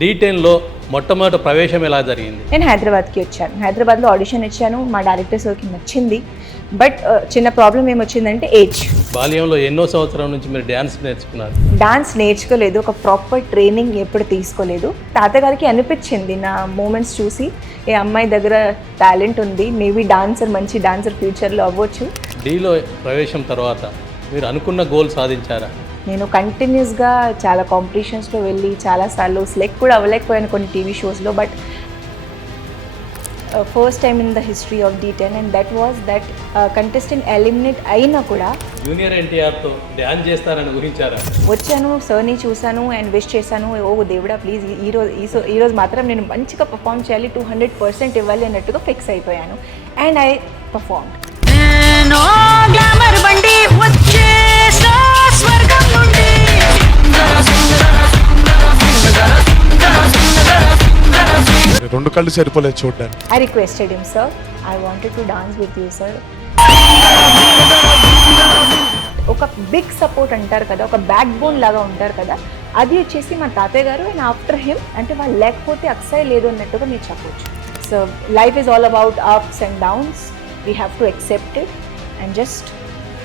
D10లో మొట్టమొదటి ప్రవేశం ఎలా జరిగింది? నేను హైదరాబాద్కి వచ్చాను. హైదరాబాద్లో ఆడిషన్ ఇచ్చాను. మా డైరెక్టర్ సార్కి నచ్చింది. బట్ చిన్న ప్రాబ్లం ఏమొచ్చిందంటే ఏజ్. బాల్యంలో ఎన్నో సంవత్సరాల నుంచి మీరు డ్యాన్స్ నేర్చుకున్నారు? డాన్స్ నేర్చుకోలేదు, ఒక ప్రాపర్ ట్రైనింగ్ ఎప్పుడు తీసుకోలేదు. తాతగారికి అనిపించింది నా మూమెంట్స్ చూసి, ఏ అమ్మాయి దగ్గర టాలెంట్ ఉంది, మేబీ డాన్సర్, మంచి డాన్సర్ ఫ్యూచర్లో అవ్వచ్చు. డీలో ప్రవేశం తర్వాత మీరు అనుకున్న గోల్ సాధించారా? నేను కంటిన్యూస్గా చాలా కాంపిటీషన్స్లో వెళ్ళి చాలాసార్లు సెలెక్ట్ కూడా అవ్వలేకపోయాను కొన్ని టీవీ షోస్లో. But first time in the history of D10 and that was that contestant eliminate అయినా కూడా జూనియర్ ఎన్టీఆర్తో డ్యాన్స్ చేస్తారని ఊహించారా? వచ్చాను, సర్ని చూశాను అండ్ విష్ చేశాను. ఓ దేవుడా ప్లీజ్ ఈరోజు మాత్రం నేను మంచిగా పర్ఫామ్ చేయాలి, 200% ఇవ్వాలి అన్నట్టుగా ఫిక్స్ అయిపోయాను. And I perform. రెండు కళ్ళు సరిపోలేదు చూడడానికి. I requested him, sir, I wanted to dance with you, sir. ఒక బిగ్ సపోర్ట్ అంటారు కదా, ఒక బ్యాక్ బోన్ లాగా ఉంటారు కదా, అది వచ్చేసి మా తాతయ్య గారు. అండ్ ఆఫ్టర్ హిమ్ అంటే వాళ్ళు లేకపోతే అక్సై లేదు అన్నట్టుగా మీరు చెప్పవచ్చు. So life is all about ups and downs. We have to accept it and just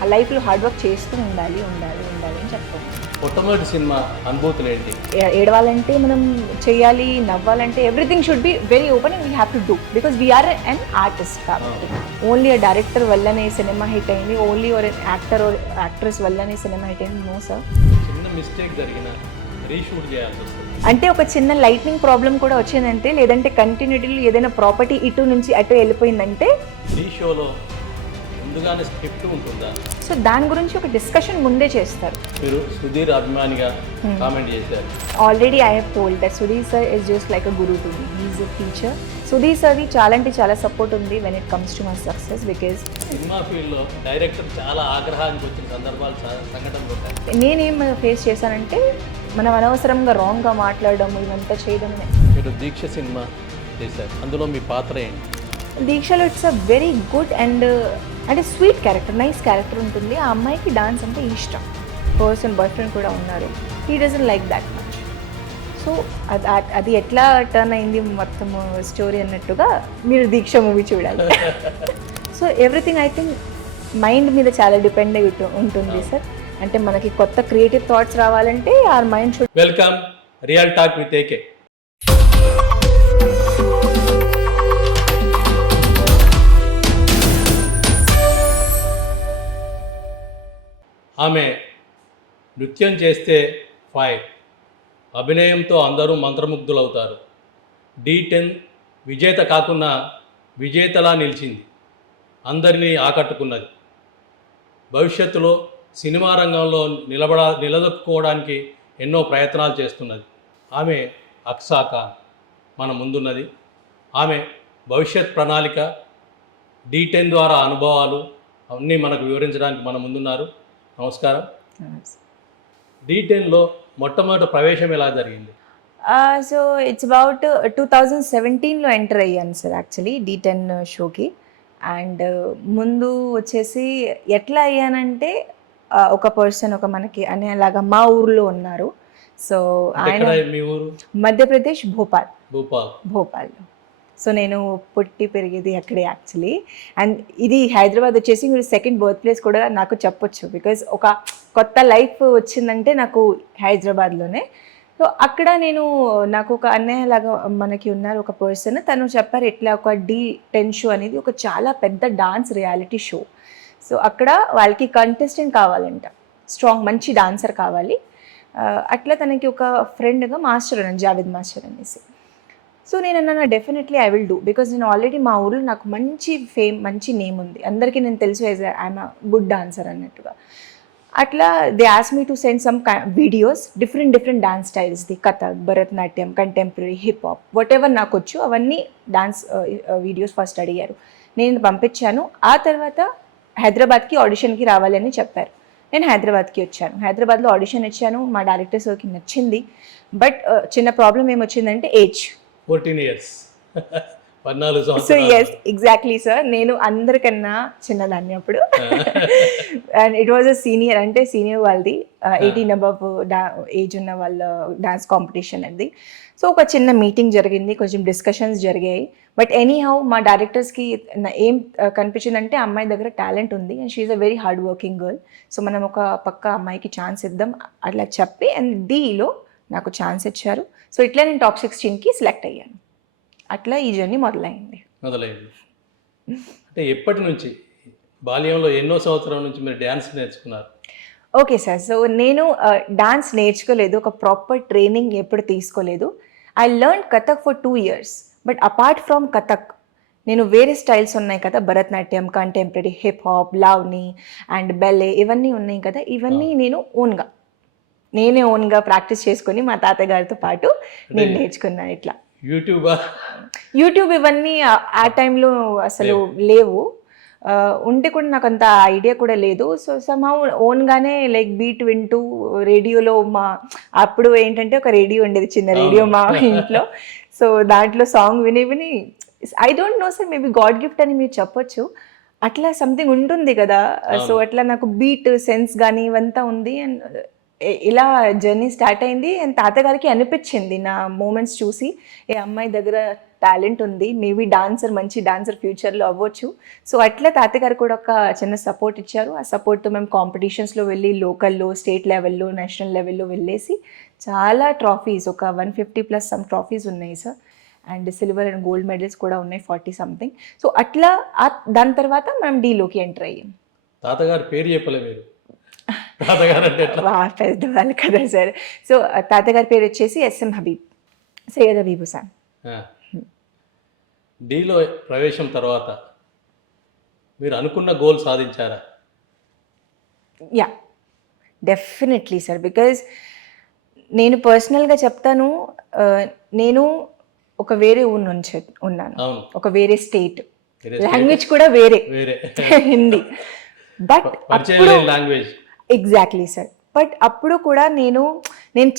ఆ లైఫ్లో హార్డ్ వర్క్ చేస్తూ ఉండాలి అని చెప్తాను. మొట్టమొదటి సినిమా అనుభూతులు ఏంటి? ఏడవాలంటే మనం చేయాలి, నవ్వాలంటే everything should be very open and we have to do because we are an artist. కాబట్టి ఓన్లీ ఆ డైరెక్టర్ వల్లనే సినిమా హిట్ అయింది, ఓన్లీ ఒక యాక్టర్ ఆర్ యాక్ట్రెస్ వల్లనే సినిమా హిట్ అయింది, నో సార్. చిన్న మిస్టేక్ జరిగిన రీషూట్ చేయాల్సి వస్తుంది అంటే ఒక చిన్న లైట్నింగ్ ప్రాబ్లం కూడా వచ్చిందంటే, లేదంటే కంటిన్యూటీలో ఏదైనా ప్రాపర్టీ ఇటు నుంచి అటు వెళ్ళిపోయిందంటే ఈ షోలో ముందుగానే స్క్రిప్ట్ ఉంటుందా? సో దాని గురించి ఒక డిస్కషన్ ముందే చేస్తారు. మీరు సుధీర్ అభిమానిగా కామెంట్ చేశారు. Already I have told that Sudheer sir is just like a guru to me, he is a teacher. Sudheer సార్ది చాలా అంటే చాలా సపోర్ట్ ఉంది when it comes to my success. Because cinema ఫీల్డ్లో డైరెక్టర్ చాలా ఆగ్రహానికి వచ్చిన సందర్భాలు సంఘటనలు ఉంటాయి. నేనేం ఫేస్ చేశానంటే, మనం అనవసరంగా రాంగ్గా మాట్లాడడం, ఇవంతా చేయడం. మీరు దీక్ష సినిమా చేశారు, అందులో మీ పాత్ర ఏంటి? దీక్షలో it's a very good and అంటే స్వీట్ క్యారెక్టర్, నైస్ క్యారెక్టర్ ఉంటుంది. ఆ అమ్మాయికి డాన్స్ అంటే ఇష్టం, బాయ్ ఫ్రెండ్ కూడా ఉన్నారు. He doesn't like that much. So అది ఎట్లా టర్న్ అయింది మొత్తం స్టోరీ అన్నట్టుగా మీరు దీక్ష మూవీ చూడాలి. So everything I think mind మీద చాలా డిపెండ్ అయి ఉంటుంది సార్. అంటే మనకి కొత్త క్రియేటివ్ థాట్స్ రావాలంటే our mind should. Welcome real talk with AK. ఆమె నృత్యం చేస్తే ఫైర్, అభినయంతో అందరూ మంత్రముగ్ధులవుతారు. D10 విజేత కాకుండా విజేతలా నిలిచింది, అందరినీ ఆకట్టుకున్నది. భవిష్యత్తులో సినిమా రంగంలో నిలదొక్కుకోవడానికి ఎన్నో ప్రయత్నాలు చేస్తున్నది. ఆమె అక్సా ఖాన్ మన ముందున్నది. ఆమె భవిష్యత్ ప్రణాళిక, D10 ద్వారా అనుభవాలు అన్నీ మనకు వివరించడానికి మన ముందున్నారు. నమస్కారం. D10లో మొట్టమొదటి ప్రవేశం ఎలా జరిగింది? సో ఇట్స్ అబౌట్ 2017లో ఎంటర్ అయ్యాను సార్ యాక్చువల్లీ D10 షోకి. అండ్ ముందు వచ్చేసి ఎట్లా అయ్యానంటే, ఒక పర్సన్ ఒక మనకి అనేలాగా మా ఊర్లో ఉన్నారు. సో ఆయన మీ ఊరు? మధ్యప్రదేశ్, భోపాల్. సో నేను పుట్టి పెరిగేది అక్కడే యాక్చువల్లీ. అండ్ ఇది హైదరాబాద్ వచ్చేసి మీరు సెకండ్ బర్త్ ప్లేస్ కూడా నాకు చెప్పొచ్చు, బికాజ్ ఒక కొత్త లైఫ్ వచ్చిందంటే నాకు హైదరాబాద్లోనే. సో అక్కడ నాకు ఒక అన్నయ్య లాగా మనకి ఉన్నారు ఒక పర్సన్, తను చెప్పారు ఇట్లా ఒక D10 షో అనేది ఒక చాలా పెద్ద డాన్స్ రియాలిటీ షో. సో అక్కడ వాళ్ళకి కంటెస్టెంట్ కావాలంట, స్ట్రాంగ్ మంచి డాన్సర్ కావాలి. అట్లా తనకి ఒక ఫ్రెండ్గా మాస్టర్ అన్నాను, జావేద్ మాస్టర్ అనేసి. సో నేను అన్నా definitely I will do, because నేను ఆల్రెడీ మా ఊళ్ళో నాకు మంచి నేమ్ ఉంది, అందరికీ నేను తెలుసు ఐఎమ్ అ గుడ్ డాన్సర్ అన్నట్టుగా. అట్లా they ask me to send some videos, different dance స్టైల్స్ది, Kathak, Bharatanatyam, contemporary, hip hop, whatever నాకు వచ్చు అవన్నీ డాన్స్ వీడియోస్ ఫస్ట్ అడిగారు. నేను పంపించాను. ఆ తర్వాత హైదరాబాద్కి ఆడిషన్కి రావాలని చెప్పారు. నేను హైదరాబాద్కి వచ్చాను. హైదరాబాద్లో ఆడిషన్ ఇచ్చాను. మా డైరెక్టర్ సార్కి నచ్చింది. బట్ చిన్న ప్రాబ్లం ఏమొచ్చిందంటే ఏజ్. 14 years 14 సో సంవత్సరాలు. ఎస్ ఎగ్జాక్ట్లీ సార్, నేను అందరికన్నా చిన్నదాన్ని అప్పుడు. And it was a senior, అంటే సీనియర్ వాళ్ళది 18 అబవ్ ఏజ్ ఉన్న వాళ్ళ డాన్స్ కాంపిటీషన్ అది. సో ఒక చిన్న మీటింగ్ జరిగింది, కొంచెం డిస్కషన్స్ జరిగాయి. బట్ ఎనీ హౌ మా డైరెక్టర్స్కి ఏం కనిపించిందంటే అమ్మాయి దగ్గర టాలెంట్ ఉంది and she a very hard working girl. So మనం ఒక పక్క అమ్మాయికి ఛాన్స్ ఇద్దాం అట్లా చెప్పి అండ్ డీలో నాకు ఛాన్స్ ఇచ్చారు. సో ఇట్లా నేను టాప్ 16కి సెలెక్ట్ అయ్యాను. అట్లా ఈ జర్నీ మొదలైంది. అంటే ఎప్పటి నుంచి, బాల్యంలో ఎన్నో సంవత్సరాల నుంచి మీరు డ్యాన్స్ నేర్చుకున్నారు? ఓకే సార్, సో నేను డాన్స్ నేర్చుకోలేదు, ఒక ప్రాపర్ ట్రైనింగ్ ఎప్పుడు తీసుకోలేదు. I learn Kathak for 2 years. But apart from Kathak నేను వేరే స్టైల్స్ ఉన్నాయి కదా, Bharatanatyam, contemporary, hip hop, Lavani and belly, ఇవన్నీ ఉన్నాయి కదా, ఇవన్నీ నేను నేనే ఓన్గా ప్రాక్టీస్ చేసుకొని మా తాతగారితో పాటు నేను నేర్చుకున్నాను. ఇట్లా యూట్యూబ్ ఇవన్నీ ఆ టైంలో అసలు లేవు, ఉంటే కూడా నాకు అంత ఐడియా కూడా లేదు. సో సమ్హౌ ఓన్గానే లైక్ బీట్ వింటూ రేడియోలో అప్పుడు ఏంటంటే ఒక రేడియో ఉండేది, చిన్న రేడియో మా ఇంట్లో. సో దాంట్లో సాంగ్ విని I don't no sir, maybe God gift అని మీరు చెప్పొచ్చు, అట్లా సంథింగ్ ఉంటుంది కదా. సో అట్లా నాకు బీట్ సెన్స్ కానీ ఇవంతా ఉంది అండ్ ఇలా జర్నీ స్టార్ట్ అయింది. అండ్ తాతగారికి అనిపించింది నా మూమెంట్స్ చూసి, ఏ అమ్మాయి దగ్గర టాలెంట్ ఉంది, మేబీ మంచి డాన్సర్ ఫ్యూచర్లో అవ్వచ్చు. సో అట్లా తాతగారు కూడా ఒక చిన్న సపోర్ట్ ఇచ్చారు. ఆ సపోర్ట్తో మేము కాంపిటీషన్స్లో వెళ్ళి లోకల్లో, స్టేట్ లెవెల్లో, నేషనల్ లెవెల్లో వెళ్ళేసి చాలా ట్రాఫీస్, ఒక 150+ సమ్ ట్రాఫీస్ ఉన్నాయి sir. And silver and gold medals కూడా ఉన్నాయి, 40 సంథింగ్. సో అట్లా దాని తర్వాత మనం డీలోకి ఎంటర్ అయ్యాం. తాతగారి పేరు చెప్పలే మీరు? తాతగారు అంటే పెద్దవాళ్ళు కదా సార్. సో తాతగారి పేరు వచ్చేసి SM హబీబ్, సయ్యద్ హబీబ్ హుసేన్. డీలో ప్రవేశం తర్వాత మీరు అనుకున్న గోల్ సాధించారా? Yeah, definitely sir. బికాజ్ నేను పర్సనల్గా చెప్తాను, నేను ఒక వేరే ఊరు నుంచి ఉన్నాను, ఒక వేరే స్టేట్, లాంగ్వేజ్ కూడా వేరే Hindi. But language exactly sir. But అప్పుడు కూడా నేను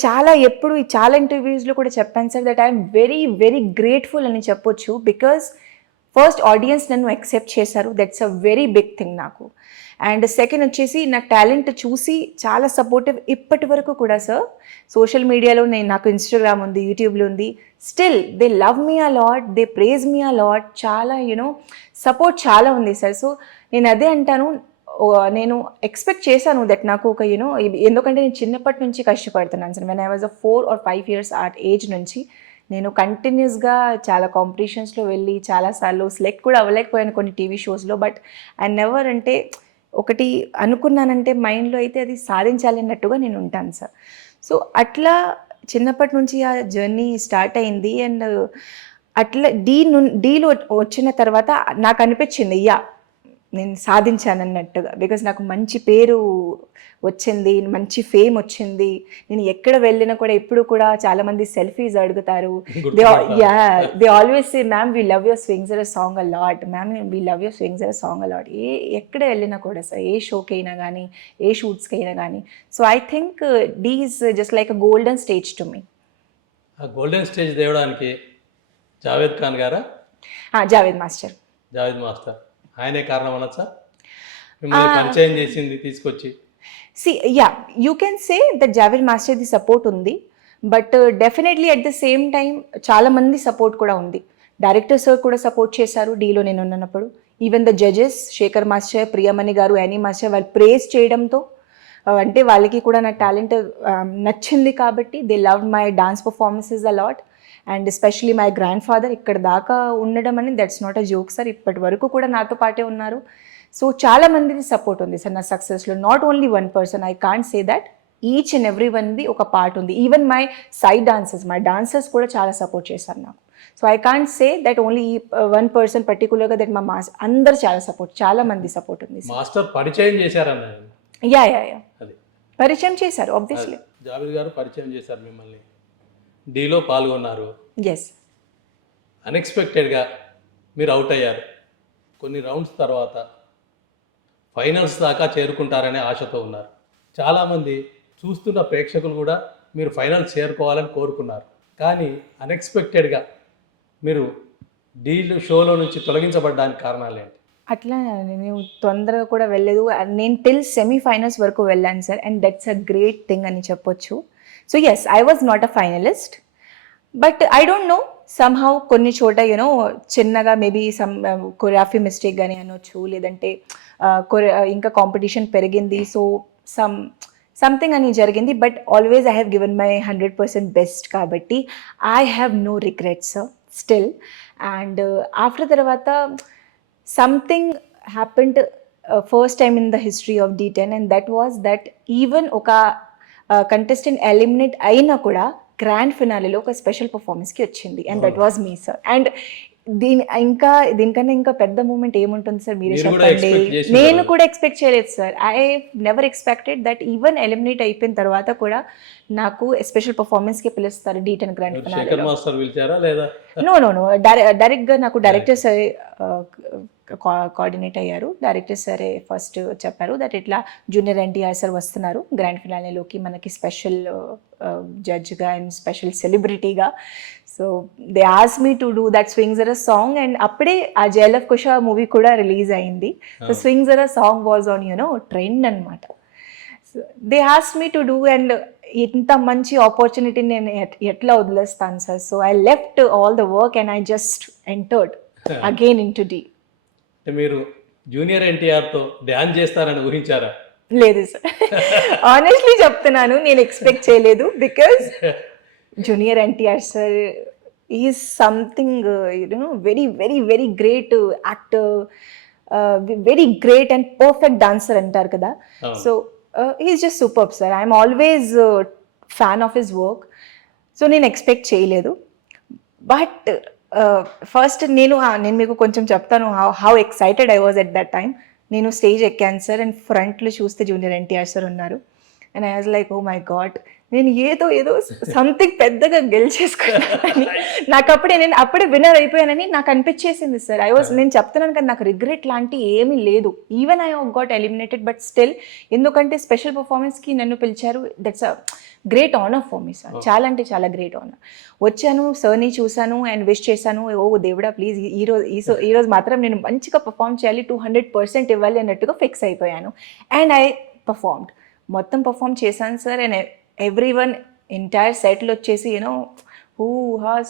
చాలా ఇంటర్వ్యూస్లో కూడా చెప్పాను sir, that I'm very very grateful అని చెప్పొచ్చు. బికాస్ ఫస్ట్ ఆడియన్స్ నన్ను యాక్సెప్ట్ చేశారు, that's a very big thing నాకు. అండ్ సెకండ్ వచ్చేసి నా టాలెంట్ చూసి చాలా సపోర్టివ్ ఇప్పటి వరకు కూడా సార్. సోషల్ మీడియాలో నాకు ఇన్స్టాగ్రామ్ ఉంది, యూట్యూబ్లో ఉంది, still they love me a lot, they praise me a lot, చాలా సపోర్ట్ చాలా ఉంది సార్. సో నేను అదే అంటాను, నేను ఎక్స్పెక్ట్ చేశాను దట్ నాకు ఒక ఎందుకంటే నేను చిన్నప్పటి నుంచి కష్టపడుతున్నాను sir. When I was 4 or 5 years ఆ ఏజ్ నుంచి నేను కంటిన్యూస్గా చాలా కాంపిటీషన్స్లో వెళ్ళి చాలాసార్లు సెలెక్ట్ కూడా అవ్వలేకపోయాను కొన్ని టీవీ షోస్లో. బట్ ఐ నెవర్, అంటే ఒకటి అనుకున్నానంటే మైండ్లో అయితే అది సాధించాలి అన్నట్టుగా నేను ఉంటాను సార్. సో అట్లా చిన్నప్పటి నుంచి ఆ జర్నీ స్టార్ట్ అయింది. అండ్ అట్లా డీలో వచ్చిన తర్వాత నాకు అనిపించింది, నేను సాధించాను అన్నట్టుగా. బికాజ్ నాకు మంచి పేరు వచ్చింది, మంచి ఫేమ్ వచ్చింది. నేను ఎక్కడ వెళ్ళినా కూడా ఎప్పుడు కూడా చాలామంది సెల్ఫీస్ అడుగుతారు. They always say, ma'am we love your swings or song a lot, ma'am we love your swings or song a lot. ఎక్కడ వెళ్ళినా కూడా సార్, ఏ షోకి అయినా కానీ, ఏ షూట్స్కి అయినా కానీ. So I think D is just like a golden stage to me. ఆ గోల్డెన్ స్టేజ్ తేవడానికి జావేద్ ఖాన్ గారా? జావేద్ మాస్టర్ ఆయనే కారణం అనొచ్చా, మిమ్మల్ని పరిచయం చేసింది తీసుకొచ్చి? You can say that Javed మాస్టర్ది సపోర్ట్ ఉంది. But definitely at the same time చాలా మంది సపోర్ట్ కూడా ఉంది. డైరెక్టర్ సార్ కూడా సపోర్ట్ చేశారు డీలో నేను ఉన్నప్పుడు. Even the judges, Shekhar master, Priyamani garu, Anee master, వాళ్ళు ప్రేజ్ చేయడంతో, అంటే వాళ్ళకి కూడా నా టాలెంట్ నచ్చింది కాబట్టి they love my dance performances a lot. And especially my grand father ఇక్కడ దాకా ఉండడం అని that's not a joke sir, ఇప్పటి వరకు కూడా నాతో పాటే ఉన్నారు. సో చాలా మందిది సపోర్ట్ ఉంది సార్ నా సక్సెస్లో. Not only one person, I can't say that, each and every వన్ది ఒక పార్ట్ ఉంది. ఈవెన్ మై సైడ్ డాన్సర్స్ కూడా చాలా సపోర్ట్ చేశారు నాకు. So I can't say that only one person పర్టికులర్గా, దట్ మా అందరు చాలా మంది సపోర్ట్ ఉంది. మాస్టర్ పరిచయం చేశారన్న? యా పరిచయం చేశారు, ఆబ్వియస్లీ. జావేద్ గారు పరిచయం చేశారు మిమ్మల్ని, డీలో పాల్గొన్నారు. ఎస్. అన్ఎక్స్పెక్టెడ్గా మీరు అవుట్ అయ్యారు. కొన్ని రౌండ్స్ తర్వాత ఫైనల్స్ దాకా చేరుకుంటారనే ఆశతో ఉన్నారు. చాలామంది చూస్తున్న ప్రేక్షకులు కూడా మీరు ఫైనల్స్ చేరుకోవాలని కోరుకున్నారు. కానీ అన్ఎక్స్పెక్టెడ్గా మీరు షోలో నుంచి తొలగించబడడానికి కారణాలు ఏంటి? అట్లా నేను తొందరగా కూడా వెళ్ళలేదు. నేను టిల్ సెమీఫైనల్స్ వరకు వెళ్ళాను sir, and that's a great thing అని చెప్పొచ్చు. So yes, I was not a finalist, but I don't know somehow కొన్ని చోట యూనో చిన్నగా మేబీ సమ్ కొరియోగ్రఫీ మిస్టేక్ కానీ అనొచ్చు, లేదంటే ఇంకా కాంపిటీషన్ పెరిగింది, సో సంథింగ్ అని జరిగింది. But always I have given my 100% best, కాబట్టి I have no regrets still. And after తర్వాత something happened first time in the history of D10, and that was that even oka contestant eliminate aina kuda grand finale lo oka special performance ki vachindi, and that was me sir. And దీనికన్నా ఇంకా పెద్ద moment ఏముంటుంది sir, మీరే చెప్పండి. నేను కూడా expect చేయలేదు sir. I never expected that even eliminate అయిపోయిన తర్వాత కూడా నాకు స్పెషల్ పర్ఫార్మెన్స్కి పిలుస్తారు D10 గ్రాండ్ ఫినాలే. నో డైరెక్ట్గా నాకు డైరెక్టర్ సార్ కోఆర్డినేట్ అయ్యారు. డైరెక్టర్ సరే ఫస్ట్ చెప్పారు దట్ ఇట్లా జూనియర్ ఎన్టీఆర్ సార్ వస్తున్నారు గ్రాండ్ ఫినాలేలోకి మనకి స్పెషల్ జడ్జ్గా అండ్ స్పెషల్ సెలబ్రిటీగా. So they ask me to do that swings are a song, and అప్పుడే ఆ జయలవ్ కుష మూవీ కూడా రిలీజ్ అయింది. So swings are a song was on trend అనమాట. So they ask me to do, and ఇంత మంచి opportunity నేను ఎట్లా వదిలేస్తాను sir. So I left all the work and I just entered again into D. మీరు junior ఎన్టీఆర్తో dance చేస్తారని ఊహించారా? లేదు సార్, ఆనెస్ట్లీ చెప్తున్నాను, నేను ఎక్స్పెక్ట్ చేయలేదు. Because junior NTR sir is something very very very great actor, very great and perfect dancer అంటారు కదా. So is just super sir. I'm always fan of his work. So నేను expect చేయలేదు. But first నేను మీకు కొంచెం చెప్తాను how excited I was at that time. నేను stage ఎక్కాను సార్, అండ్ ఫ్రంట్లో చూస్తే జూనియర్ ఎన్టీఆర్ సార్ ఉన్నారు. And I was like oh my god, నేను ఏదో సంథింగ్ పెద్దగా గెలిచేసుకున్నానని నాకు అప్పుడే విన్నర్ అయిపోయానని నాకు అనిపించేసింది సార్. నేను చెప్తున్నాను కదా, నాకు రిగ్రెట్ లాంటి ఏమీ లేదు. Even I got eliminated, but still ఎందుకంటే స్పెషల్ పర్ఫార్మెన్స్కి నన్ను పిలిచారు. That's a great honour for me sir. చాలా అంటే చాలా గ్రేట్ ఆనర్. వచ్చాను, సర్ని చూశాను అండ్ విష్ చేశాను. ఓ దేవుడా ప్లీజ్ ఈరోజు మాత్రం నేను మంచిగా పర్ఫామ్ చేయాలి, 200% ఇవ్వాలి అన్నట్టుగా ఫిక్స్ అయిపోయాను. అండ్ ఐ పర్ఫార్మ్డ్, మొత్తం పర్ఫామ్ చేశాను సార్. అండ్ ఎవ్రీవన్ ఎంటైర్ సెట్లో వచ్చేసి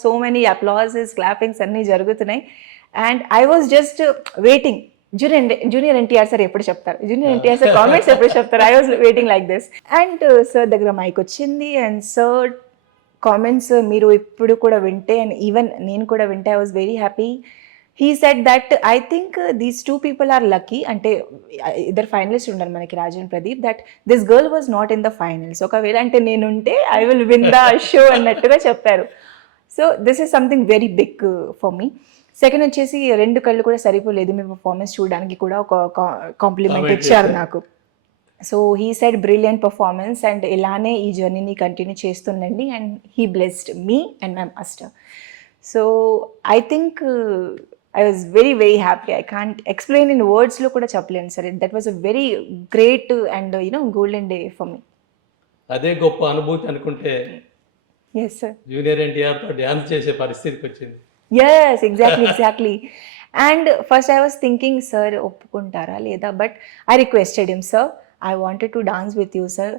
సో మెనీ అప్లాజెస్, క్లాపింగ్స్ అన్నీ జరుగుతున్నాయి. And I was just waiting, junior NTR sir ఎప్పుడు చెప్తారు, జూనియర్ ఎన్టీఆర్ సార్ కామెంట్స్ ఎప్పుడు చెప్తారు. I was waiting like this. And sir దగ్గర మైక్ వచ్చింది, అండ్ సార్ కామెంట్స్ మీరు ఇప్పుడు కూడా వింటే, అండ్ ఈవెన్ నేను కూడా వింటే I was very happy. He said that I think these two people are lucky. అంటే ఇద్దరు ఫైనలిస్ట్ ఉన్నారు మనకి, Raju and Pradeep, that this girl was not in the finals. ఒకవేళ అంటే నేనుంటే I will win the show అన్నట్టుగా చెప్పారు. So this is something very big for me. Second వచ్చేసి 2 కళ్ళు కూడా సరిపోలేదు మీ పర్ఫార్మెన్స్ చూడడానికి కూడా ఒక కాంప్లిమెంట్ ఇచ్చారు నాకు. So he said brilliant performance, and ఇలానే ఈ జర్నీని కంటిన్యూ చేస్తుండండి. And he blessed me and my master. So I think I was very very happy. I can't explain in words lo kuda cheppalenu sir. That was a very great and golden day for me. అదే గొప్ప అనుభూతి అనుకుంటే yes sir, junior NTR తో dance చేసే పరిస్థితికి వచ్చింది. yes exactly. And first I was thinking sir ఒప్పుకుంటారా లేదా, but I requested him, sir I wanted to dance with you sir.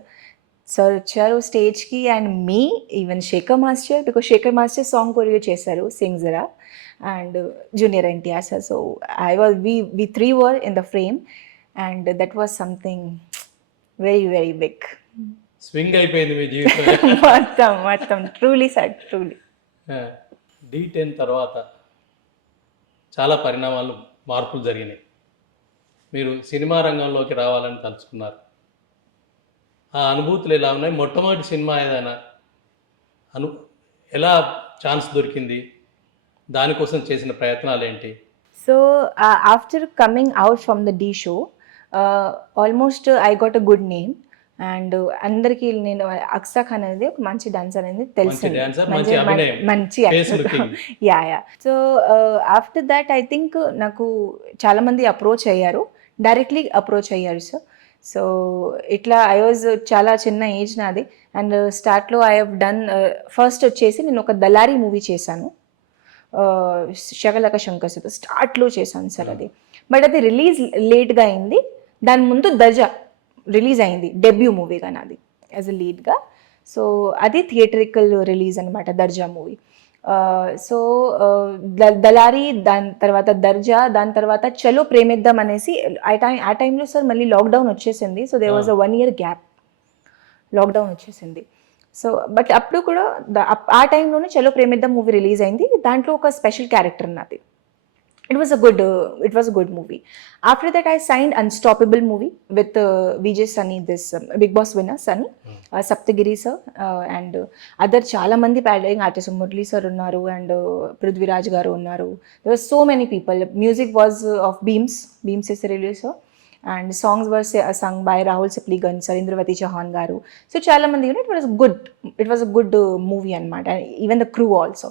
Sir వచ్చారు స్టేజ్కి, అండ్ మీ even Shekhar master, because Shekhar master song choreo చేశారు సింగ్ జరా, and junior NTR sir. So we three were in the frame, and that was something very very big. Swing అయిపోయింది మీ జీవితం మొత్తం truly sir, truly. D10 తర్వాత చాలా మార్పులు జరిగినాయి. మీరు సినిమా రంగంలోకి రావాలని తలుచుకున్నారు. ఆ అనుభూతులు ఎలా ఉన్నాయి? మొట్టమొదటి సినిమా ఏదైనా ఎలా ఛాన్స్ దొరికింది? దానికోసం చేసిన ప్రయత్నాలు ఏంటి? So after coming out from the D show, almost I got a good name. And అందరికీ నేను అక్సా ఖాన్ అనేది ఒక మంచి డాన్సర్ అనేది తెలిసింది, మంచి yeah. So after that I think నాకు చాలామంది అప్రోచ్ అయ్యారు, డైరెక్ట్లీ అప్రోచ్ అయ్యారు సార్. సో ఇట్లా ఐ వాజ్ చాలా చిన్న ఏజ్ నాది. అండ్ స్టార్ట్లో ఐ హ్యావ్ డన్ ఫస్ట్ వచ్చేసి నేను ఒక దళారీ మూవీ చేశాను. శకలక శంకర్తో స్టార్ట్లో చేశాను సార్ అది. బట్ అది రిలీజ్ లేట్గా అయింది. దాని ముందు దజ రిలీజ్ అయింది, డెబ్యూ మూవీగా నాది యాజ్ అ లీడ్గా. సో అది థియేటరికల్ రిలీజ్ అనమాట, దర్జా మూవీ. సో దళారి, దాని తర్వాత దర్జా, దాని తర్వాత చలో ప్రేమిద్దాం అనేసి ఆ టైంలో సార్ మళ్ళీ లాక్డౌన్ వచ్చేసింది. So they was a 1 year gap, lockdown వచ్చేసింది. సో బట్ అప్పుడు కూడా ఆ టైంలోనే చలో ప్రేమిద్దాం మూవీ రిలీజ్ అయింది. దాంట్లో ఒక స్పెషల్ క్యారెక్టర్ నాది. It was a good movie. After that, I signed Unstoppable movie with Vijay Sunny, this Big Boss winner Sunny, Saptagiri sir, and other చాలా మంది paddling artists, Murli sir unnaru and Prithviraj garu unnaru. There were so many people. Music was of Beams is released sir, and songs were sung by Rahul Sipligan sir, Indravati Chauhan garu. So చాలా మంది, it was a good movie anamata, and even the crew also.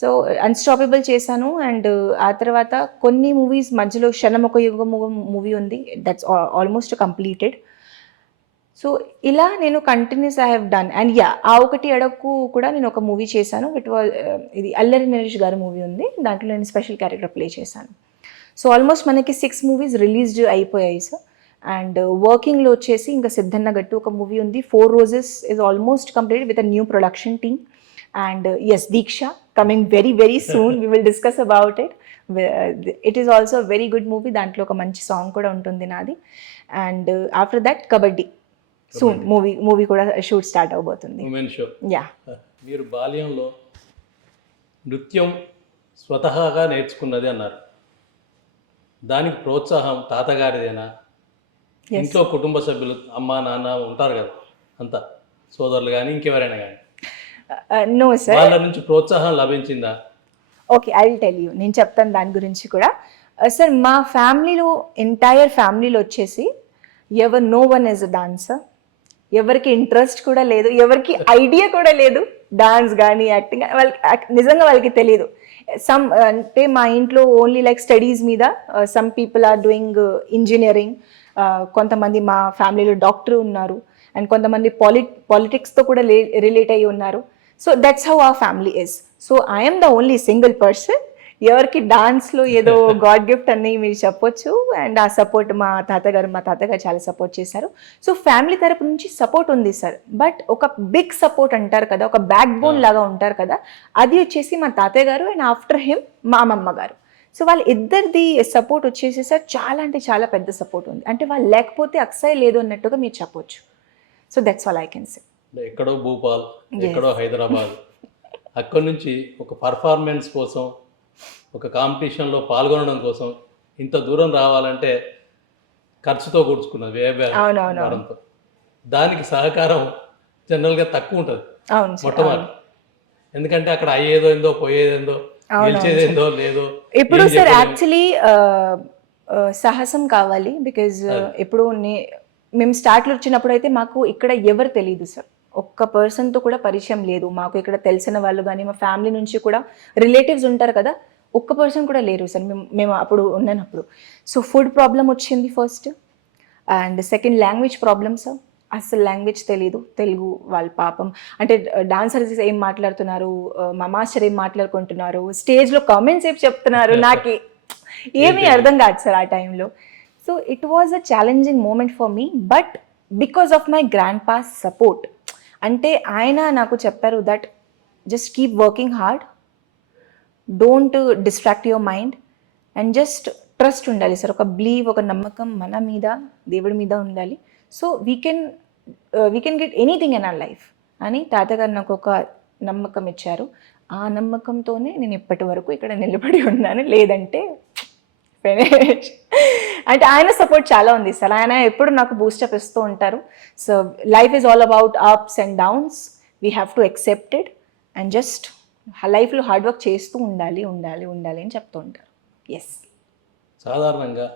So unstoppable చేశాను. And ఆ తర్వాత కొన్ని movies మధ్యలో క్షణమొక యుగం movie ఉంది, that's almost completed. So ఇలా నేను continuous I have done. And ఆ ఒకటి అడక్కు కూడా నేను ఒక మూవీ చేశాను. ఇది అల్లరి నరేష్ గారి మూవీ ఉంది, దాంట్లో నేను స్పెషల్ క్యారెక్టర్ ప్లే చేశాను. సో ఆల్మోస్ట్ మనకి 6 movies రిలీజ్డ్ అయిపోయాయి సార్. అండ్ వర్కింగ్లో వచ్చేసి ఇంకా సిద్ధన్న గట్టు ఒక మూవీ ఉంది, 4 Roses is almost completed with a new production team. And yes, Deeksha coming very very soon. We will discuss about it. It is also a very good movie. దాంట్లో ఒక మంచి song కూడా ఉంటుంది నాది. And after that Kabaddi soon movie కూడా shoot start అవబోతుంది. Women show. Yeah. మీరు బాల్యంలో నృత్యం స్వతహాగా నేర్చుకున్నది అన్నారు. దానికి ప్రోత్సాహం తాతగారిదేనా? ఇంట్లో కుటుంబ సభ్యులు అమ్మ నాన్న ఉంటారు కదా, అంతా సోదరులు కానీ ఇంకెవరైనా కానీ నో సార్, వాళ్ళ నుంచి ప్రోత్సాహం లభించిందా? Okay, I will tell you, నేను చెప్తాను దాని గురించి కూడా. సార్ మా ఫ్యామిలీలో, ఎంటైర్ ఫ్యామిలీలో వచ్చేసి no one is a dancer. ఎవరికి ఇంట్రెస్ట్ కూడా లేదు, ఎవరికి ఐడియా కూడా లేదు డాన్స్ కానీ యాక్టింగ్. వాళ్ళకి నిజంగా వాళ్ళకి తెలియదు. అంటే మా ఇంట్లో ఓన్లీ లైక్ స్టడీస్ మీద, some people are doing engineering, కొంతమంది మా ఫ్యామిలీలో డాక్టర్ ఉన్నారు, అండ్ కొంతమంది పాలిటిక్స్తో కూడా రిలేట్ అయ్యి ఉన్నారు. So that's how our family is. So I'm the only single person ఎవరికి డాన్స్లో ఏదో గాడ్ గిఫ్ట్ అని మీరు చెప్పొచ్చు. అండ్ ఆ సపోర్ట్ మా తాతగారు చాలా సపోర్ట్ చేశారు. సో ఫ్యామిలీ తరపు నుంచి సపోర్ట్ ఉంది సార్. బట్ ఒక బిగ్ సపోర్ట్ అంటారు కదా, ఒక బ్యాక్ బోన్ లాగా ఉంటారు కదా, అది వచ్చేసి మా తాతయ్య గారు, అండ్ ఆఫ్టర్ హిమ్ మా అమ్మమ్మ గారు. సో వాళ్ళ ఇద్దరిది సపోర్ట్ వచ్చేసి సార్ చాలా అంటే చాలా పెద్ద సపోర్ట్ ఉంది. అంటే వాళ్ళు లేకపోతే అక్సై లేదు అన్నట్టుగా మీరు చెప్పొచ్చు. So that's all I can say. ఎక్కడో భూపాల్, ఎక్కడో హైదరాబాద్, అక్కడి నుంచి ఒక పర్ఫార్మెన్స్ కోసం, ఒక కాంపిటీషన్లో పాల్గొనడం కోసం ఇంత దూరం రావాలంటే ఖర్చుతో కూర్చుకున్నది, వ్యయంతో. దానికి సహకారం జనరల్గా తక్కువ ఉంటుంది మొట్టమొదటి. ఎందుకంటే అక్కడ అయ్యేదో పోయేదేందో, గెలిచేదేందో లేదో. ఇప్పుడు సార్ యాక్చువల్లీ సాహసం కావాలి. బికాజ్ ఇప్పుడు మేము స్టార్ట్లో వచ్చినప్పుడు అయితే మాకు ఇక్కడ ఎవరు తెలియదు సార్, ఒక్క పర్సన్తో కూడా పరిచయం లేదు మాకు. ఇక్కడ తెలిసిన వాళ్ళు కానీ మా ఫ్యామిలీ నుంచి కూడా రిలేటివ్స్ ఉంటారు కదా, ఒక్క పర్సన్ కూడా లేరు సార్ మేము అప్పుడు ఉన్నప్పుడు. సో ఫుడ్ ప్రాబ్లం వచ్చింది first, and second language problem sir. అసలు లాంగ్వేజ్ తెలీదు, తెలుగు వాళ్ళ పాపం. అంటే డాన్సర్స్ ఏం మాట్లాడుతున్నారు, మా మాస్టర్ ఏం మాట్లాడుకుంటున్నారు, స్టేజ్లో కామెంట్స్ ఏం చెప్తున్నారు, నాకు ఏమీ అర్థం కాదు సార్ ఆ టైంలో. So it was a challenging moment for me, but because of my grandpa's support. అంటే ఆయన నాకు చెప్పారు that just keep working hard, don't distract your mind, and just trust ఉండాలి సార్, ఒక బిలీవ్, ఒక నమ్మకం మన మీద, దేవుడి మీద ఉండాలి. So we can get anything in our life అని తాతగారు నాకు ఒక నమ్మకం ఇచ్చారు. ఆ నమ్మకంతోనే నేను ఇప్పటి వరకు ఇక్కడ నిలబడి ఉన్నాను. లేదంటే ఫినిష్. అంటే ఆయన సపోర్ట్ చాలా ఉంది సార్. ఆయన ఎప్పుడు నాకు బూస్టప్ ఇస్తూ ఉంటారు. So life is all about ups and downs. We have to accept it and just లైఫ్లో హార్డ్ వర్క్ చేస్తూ ఉండాలి అని చెప్తూ ఉంటారు. ఎస్. సాధారణంగా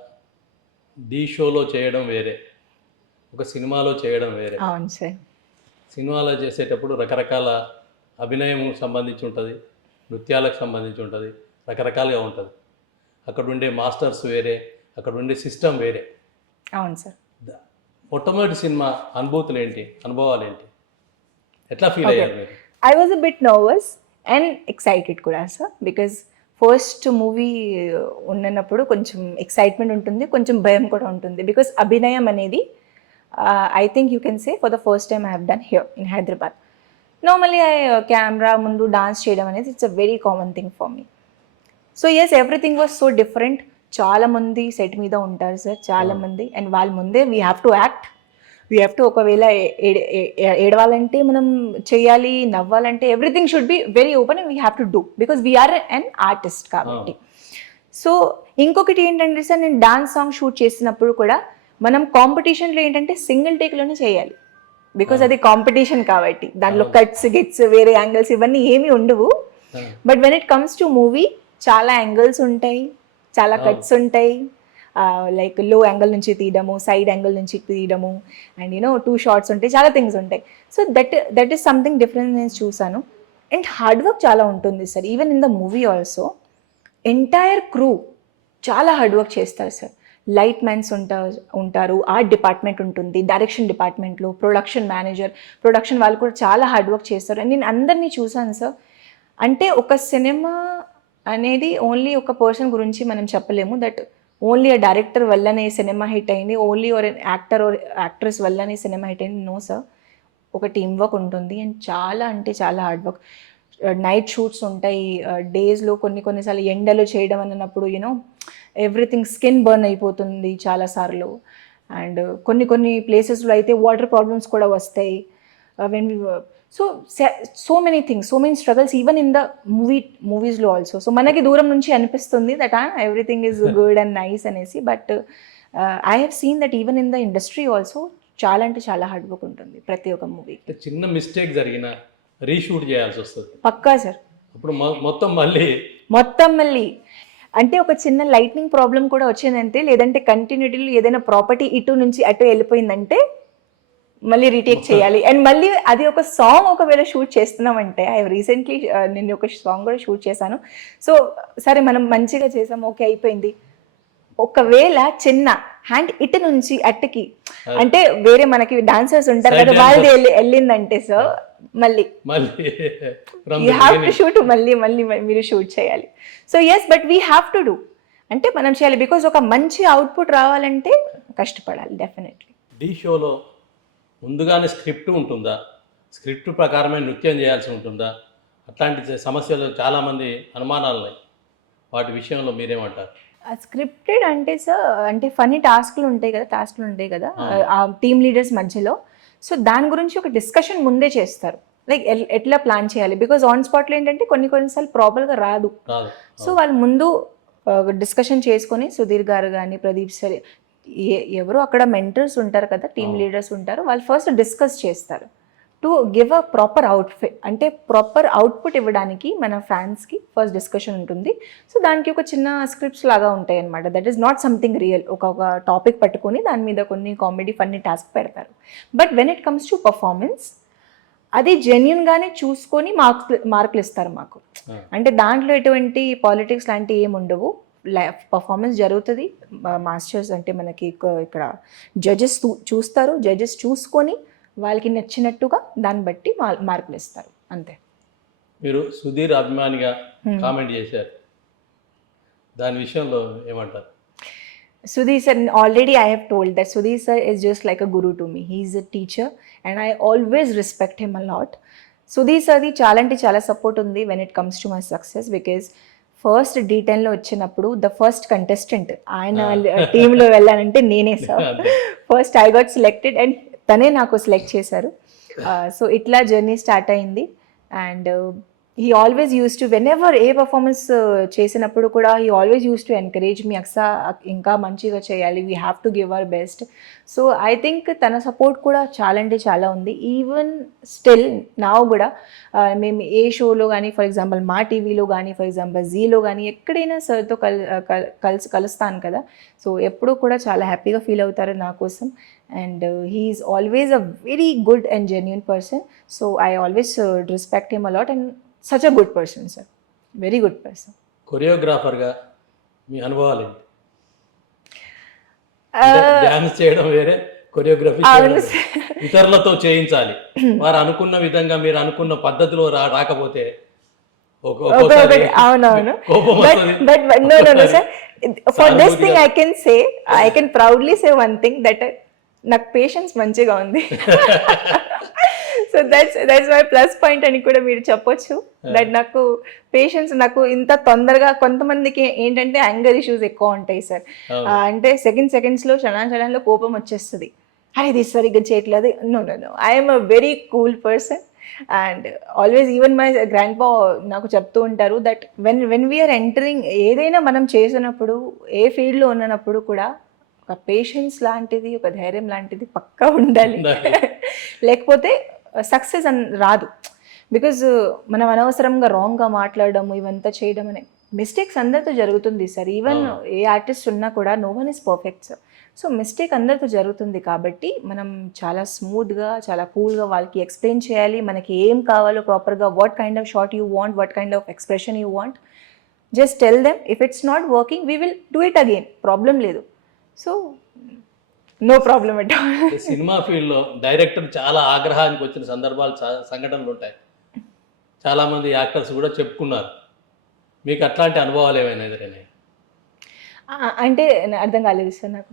ఢీ షోలో చేయడం వేరే, ఒక సినిమాలో చేయడం వేరే. అవును సార్. సినిమాలో చేసేటప్పుడు రకరకాల అభినయం సంబంధించి ఉంటుంది, నృత్యాలకు సంబంధించి ఉంటుంది, రకరకాలుగా ఉంటుంది. అక్కడ ఉండే మాస్టర్స్ వేరే, అక్కడ ఉండే సిస్టమ్ వేరే. అవును సార్. మొట్టమొదటి సినిమా అనుభవాలు ఏంటి, ఎట్లా ఫీల్ అయ్యారు మీరు? I was a bit nervous and excited కూడా సార్, బికాజ్ ఫస్ట్ మూవీ ఉన్నప్పుడు కొంచెం ఎక్సైట్మెంట్ ఉంటుంది, కొంచెం భయం కూడా ఉంటుంది. బికాస్ అభినయం అనేది I think you can say for the first time I have done here in Hyderabad. Normally camera ముందు డాన్స్ చేయడం అనేది it's a very common thing for me. So yes, everything was so different. చాలా మంది set మీద ఉంటారు sir, చాలా మంది. And వాళ్ళ ముందే we have to act, we have to, ఒకవేళ ఏడవాలంటే మనం చేయాలి, నవ్వాలంటే everything should be very open and we have to do because we are an artist కాబట్టి. సో ఇంకొకటి ఏంటంటే సార్, నేను డాన్స్ సాంగ్ షూట్ చేసినప్పుడు కూడా మనం కాంపిటీషన్లో ఏంటంటే సింగిల్ టేక్లోనే చేయాలి బికాస్ అది కాంపిటీషన్ కాబట్టి. దాంట్లో కట్స్ గిట్స్ వేరే యాంగిల్స్ ఇవన్నీ ఏమీ ఉండవు. But when it comes to movie చాలా యాంగిల్స్ ఉంటాయి, చాలా కట్స్ ఉంటాయి. లైక్ లో యాంగిల్ నుంచి తీయడము, సైడ్ యాంగిల్ నుంచి తీయడము, అండ్ యూనో 2 షార్ట్స్ ఉంటాయి, చాలా థింగ్స్ ఉంటాయి. So that is something different నేను చూసాను. అండ్ హార్డ్ వర్క్ చాలా ఉంటుంది sir. Even in the movie also entire crew చాలా హార్డ్ వర్క్ చేస్తారు సార్. లైట్ మ్యాన్స్ ఉంటారు, ఆర్ట్ డిపార్ట్మెంట్ ఉంటుంది, డైరెక్షన్ డిపార్ట్మెంట్లో ప్రొడక్షన్ మేనేజర్, ప్రొడక్షన్ వాళ్ళు కూడా చాలా హార్డ్ వర్క్ చేస్తారు. అండ్ నేను అందరినీ చూసాను సార్. అంటే ఒక సినిమా అనేది ఓన్లీ ఒక పర్సన్ గురించి మనం చెప్పలేము దట్ ఓన్లీ ఆ డైరెక్టర్ వల్లనే సినిమా హిట్ అయింది, ఓన్లీ ఒక యాక్టర్ ఆర్ యాక్ట్రెస్ వల్లనే సినిమా హిట్ అయింది. నో సార్, ఒక టీమ్ వర్క్ ఉంటుంది అండ్ చాలా అంటే చాలా హార్డ్ వర్క్. నైట్ షూట్స్ ఉంటాయి, డేస్లో కొన్నిసార్లు ఎండలో చేయడం అన్నప్పుడు యూనో ఎవ్రీథింగ్ స్కిన్ బర్న్ అయిపోతుంది చాలాసార్లు. అండ్ కొన్ని ప్లేసెస్లో అయితే వాటర్ ప్రాబ్లమ్స్ కూడా వస్తాయి. When we so many things, so many struggles even in the మూవీస్లో ఆల్సో. సో మనకి దూరం నుంచి అనిపిస్తుంది that everything is good and nice అనేసి. But I have seen that even in the industry also చాలా అంటే చాలా హార్డ్ వర్క్ ఉంటుంది ప్రతి ఒక్క మూవీకి. చిన్న మిస్టేక్ జరిగినా రీషూట్ చేయాల్సి వస్తుంది పక్కా సార్. అప్పుడు మొత్తం మళ్ళీ అంటే ఒక చిన్న లైట్నింగ్ ప్రాబ్లం కూడా వచ్చిందంటే, లేదంటే కంటిన్యూటీలో ఏదైనా ప్రాపర్టీ ఇటు నుంచి అటు వెళ్ళిపోయిందంటే మళ్ళీ రీటేక్ చేయాలి. అండ్ మళ్ళీ అది ఒక సాంగ్ ఒకవేళ షూట్ చేస్తున్నామంటే, ఐ రీసెంట్లీ నేను ఒక సాంగ్ కూడా షూట్ చేశాను. సో సరే మనం మంచిగా చేసాము, ఓకే అయిపోయింది. ఒకవేళ చిన్న హ్యాండ్ ఇటు నుంచి అట్టుకి, అంటే వేరే మనకి డాన్సర్స్ ఉంటారు కదా, వాళ్ళది వెళ్ళిందంటే సార్ మళ్ళీ యూ హ్యావ్ టు షూట్, మళ్ళీ మీరు షూట్ చేయాలి. So yes, but we have to do, అంటే మనం చేయాలి. బికాజ్ ఒక మంచి అవుట్పుట్ రావాలంటే కష్టపడాలి డెఫినెట్లీ. ఢీ షోలో ముందుగానే స్క్రిప్ట్ ఉంటుందా? స్క్రిప్ట్ ప్రకారమే నృత్యం చేయాల్సి ఉంటుందా? అట్లాంటి సమస్యలు చాలామంది అనుమానాలు ఉన్నాయి. వాటి విషయంలో మీరేమంటారు? స్క్రిప్టెడ్ అంటే సార్, అంటే ఫన్నీ టాస్క్లు ఉంటాయి కదా ఆ టీమ్ లీడర్స్ మధ్యలో. సో దాని గురించి ఒక డిస్కషన్ ముందే చేస్తారు, లైక్ ఎట్లా ప్లాన్ చేయాలి. బికాజ్ ఆన్ స్పాట్లో ఏంటంటే కొన్నిసార్లు ప్రాపర్గా రాదు. సో వాళ్ళు ముందు డిస్కషన్ చేసుకొని, సుధీర్ గారు కానీ ప్రదీప్ సార్ ఎవరు అక్కడ మెంటర్స్ ఉంటారు కదా, టీమ్ లీడర్స్ ఉంటారు, వాళ్ళు ఫస్ట్ డిస్కస్ చేస్తారు to give a proper outfit, అంటే ప్రాపర్ అవుట్పుట్ ఇవ్వడానికి మన ఫ్యాన్స్కి ఫస్ట్ డిస్కషన్ ఉంటుంది. సో దానికి ఒక చిన్న స్క్రిప్ట్స్ లాగా ఉంటాయి అనమాట. That is not something real. ఒక టాపిక్ పట్టుకొని దాని మీద కొన్ని కామెడీ ఫన్నీ టాస్క్ పెడతారు. But when it comes to performance, అది జెన్యున్గానే చూసుకొని మార్కులు ఇస్తారు మాకు. అంటే దాంట్లో ఎటువంటి పాలిటిక్స్ లాంటివి ఏమి ఉండవు. పర్ఫార్మెన్స్ జరుగుతుంది, మాస్టర్స్ అంటే మనకి ఇక్కడ జడ్జెస్ చూస్తారు, జడ్జెస్ చూసుకొని వాళ్ళకి నచ్చినట్టుగా దాన్ని బట్టి మార్కులు ఇస్తారు, అంతే. మీరు సుధీర్ అభిమానిగా కామెంట్ చేశారు, దాని విషయంలో ఏమంటారు? Sudhir sir, already I have told that Sudhir sir is just like a guru to me. He is a teacher and I always respect him a lot. Sudhir sir di చాలా అంటే చాలా support ఉంది when it comes to my success, because first D10లో వచ్చినప్పుడు the first contestant ఆయన టీంలో వెళ్ళానంటే నేనే sir. First I got selected and తనే నాకు సెలెక్ట్ చేశారు. సో ఇట్లా జర్నీ స్టార్ట్ అయింది. And he always used to, whenever ఏ పర్ఫార్మెన్స్ చేసినప్పుడు కూడా he always used to encourage me, Aqsa ఇంకా మంచిగా చేయాలి, we have to give our best. So I think తన సపోర్ట్ కూడా చాలా అంటే చాలా ఉంది. ఈవెన్ స్టిల్ నా కూడా మేము ఏ షోలో కానీ, ఫర్ ఎగ్జాంపుల్ మా టీవీలో కానీ, ఫర్ ఎగ్జాంపుల్ జీలో కానీ ఎక్కడైనా సార్తో కలుస్తాను కదా. సో ఎప్పుడూ కూడా చాలా హ్యాపీగా ఫీల్ అవుతారు నా కోసం. And he is always a very good and genuine person. So I always respect him a lot and such a good person, sir. Very good person. కొరియోగ్రాఫర్గా మీ అనుభవాలు ఏంటి? డ్యాన్స్ చేయడం వేరే, కొరియోగ్రఫీ ఇతరులతో చేయించాలి. వారు అనుకున్న విధంగా మీరు అనుకున్న పద్ధతిలో రాకపోతే ఒక్కోసారి అవునవును. కోపం వస్తుంది. But no sir, for this సానుభూతిగా. Thing I can proudly say one thing, that నాకు పేషెన్స్ మంచిగా ఉంది. So that's my plus point అని కూడా మీరు చెప్పొచ్చు. దట్ నాకు పేషెన్స్, నాకు ఇంత తొందరగా, కొంతమందికి ఏంటంటే యాంగర్ ఇష్యూస్ ఎక్కువ ఉంటాయి సార్. అంటే సెకండ్స్లో క్షణాల్లో కోపం వచ్చేస్తుంది. అరే ఇది సరిగ్గా చేయట్లేదు. No I'm a very cool person. And always even my grandpa నాకు చెప్తూ ఉంటారు దట్ వెన్ వీఆర్ ఎంటరింగ్, ఏదైనా మనం చేసినప్పుడు, ఏ ఫీల్డ్లో ఉన్నప్పుడు కూడా ఒక పేషెన్స్ లాంటిది, ఒక ధైర్యం లాంటిది పక్కా ఉండాలి. లేకపోతే సక్సెస్ రాదు. బికాజ్ మనం అనవసరంగా రాంగ్గా మాట్లాడడం, ఇవంతా చేయడం అనే మిస్టేక్స్ అందరితో జరుగుతుంది సార్. ఈవెన్ ఏ ఆర్టిస్ట్ ఉన్నా కూడా no one is perfect sir. So mistake అందరితో జరుగుతుంది కాబట్టి మనం చాలా స్మూత్గా, చాలా కూల్గా వాళ్ళకి ఎక్స్ప్లెయిన్ చేయాలి. మనకి ఏం కావాలో ప్రాపర్గా, what kind of shot you want, what kind of expression you want, just tell them. If it's not working we will do it again, problem లేదు. So no problem at all. Cinema ఫీల్డ్లో director చాలా ఆగ్రహానికి వచ్చిన సందర్భాలు, సంఘటనలు ఉంటాయి. చాలామంది actors కూడా చెప్పుకున్నారు. మీకు అట్లాంటి అనుభవాలు ఏమైనా ఎదురైనాయి? అంటే అర్థం కాలేదు సార్ నాకు.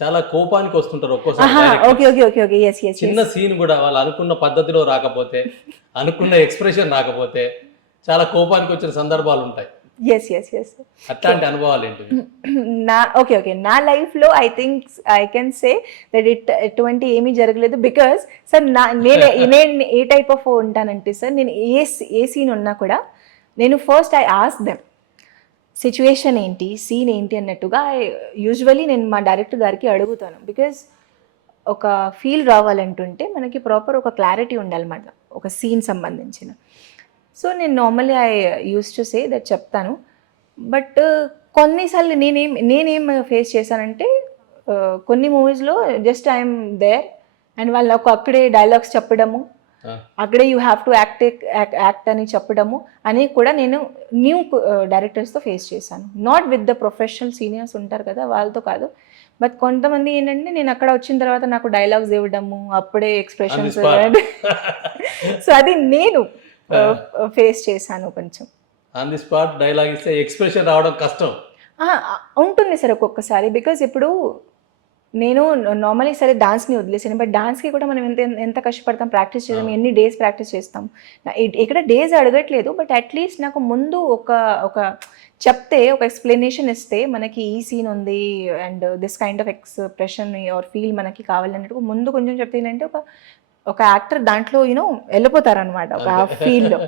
చాలా కోపానికి వస్తుంటారు ఒక్కోసారి. ఓకే ఎస్ చిన్న సీన్ కూడా వాళ్ళు అనుకున్న పద్ధతిలో రాకపోతే, అనుకున్న ఎక్స్ప్రెషన్ రాకపోతే చాలా కోపానికి వచ్చిన సందర్భాలు ఉంటాయి. ఎస్ అట్లాంటి అనుభవాలు ఏంటి? ఓకే నా లైఫ్లో I think I can say that ఎటువంటి ఏమీ జరగలేదు. బికాస్ సార్ నేను ఏ టైప్ ఆఫ్ ఉంటానంటే సార్, నేను ఏ సీన్ ఉన్నా కూడా నేను first I ask them situation ఏంటి, సీన్ ఏంటి అన్నట్టుగా యూజువలీ నేను మా డైరెక్టర్ గారికి అడుగుతాను. బికాజ్ ఒక ఫీల్ రావాలంటుంటే మనకి ప్రాపర్ ఒక క్లారిటీ ఉండాలన్నమాట ఒక సీన్ సంబంధించిన. సో నేను normally I use to say that చెప్తాను. బట్ కొన్నిసార్లు నేనేం ఫేస్ చేశానంటే, కొన్ని మూవీస్లో జస్ట్ ఐఎమ్ దేర్ అండ్ వాళ్ళకు అక్కడే డైలాగ్స్ చెప్పడము, అక్కడే యూ హ్యావ్ టు యాక్ట్ అని చెప్పడము అని కూడా నేను న్యూ డైరెక్టర్స్తో ఫేస్ చేశాను. Not with the professional seniors ఉంటారు కదా, వాళ్ళతో కాదు. బట్ కొంతమంది ఏంటంటే నేను అక్కడ వచ్చిన తర్వాత నాకు డైలాగ్స్ ఇవ్వడము, అప్పుడే ఎక్స్ప్రెషన్స్. సో అది నేను ఫేస్ చేశాను కొంచెం. ఆన్ ది స్పాట్ డైలాగ్ ఇస్తే ఎక్స్ప్రెషన్ రావడం కష్టం ఉంటుంది సార్ ఒక్కొక్కసారి. బికాజ్ ఇప్పుడు నేను నార్మలీ సరే డాన్స్ని వదిలేసాను, బట్ డాన్స్కి కూడా మనం ఎంత కష్టపడతాం, ప్రాక్టీస్ చేద్దాం, ఎన్ని డేస్ ప్రాక్టీస్ చేస్తాం. ఇక్కడ డేస్ అడగట్లేదు, బట్ అట్లీస్ట్ నాకు ముందు ఒక చెప్తే, ఒక ఎక్స్ప్లెనేషన్ ఇస్తే, మనకి ఈ సీన్ ఉంది and this kind of expression are feel మనకి కావాలన్నట్టు ముందు కొంచెం చెప్తే ఏంటంటే ఒక యాక్టర్ దాంట్లో వెళ్ళిపోతారనమాట ఒక ఫీల్డ్లో.